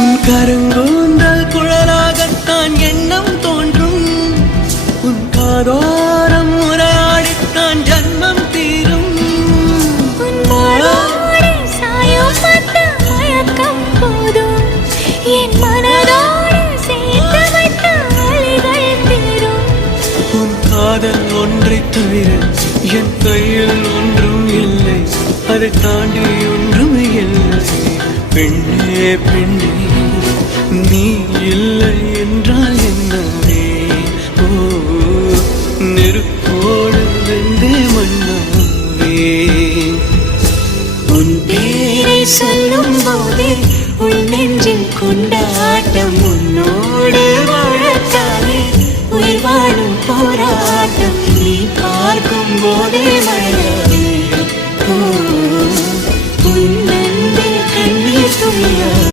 உன் கருங்கூந்தல் குழலாகத்தான் எண்ணம் தோன்றும். உன் காதோரம் உரையாடித்தான் ஜன்மம் தீரும். என் மனதோடு சேர்த்து வைத்த வழிகள் தீரும். உன் காதல் ஒன்றை தவிர என் கையில் ஒன்றும் இல்லை, அதை தாண்டி ஒன்றும் இல்லை. பெண்ணே பெண்ணே நீ இல்லை என்றால் என்னவே? ஓ நெருப்போடு வெந்தே மண்ணாவே. உன் பேரை சொல்லும் போதே உள் நெஞ்சில் கொண்டாட்டம். உன்னோடு வாழத்தானே உயிர் வாழும் போராட்டம். நீ பார்க்கும் போதே மழை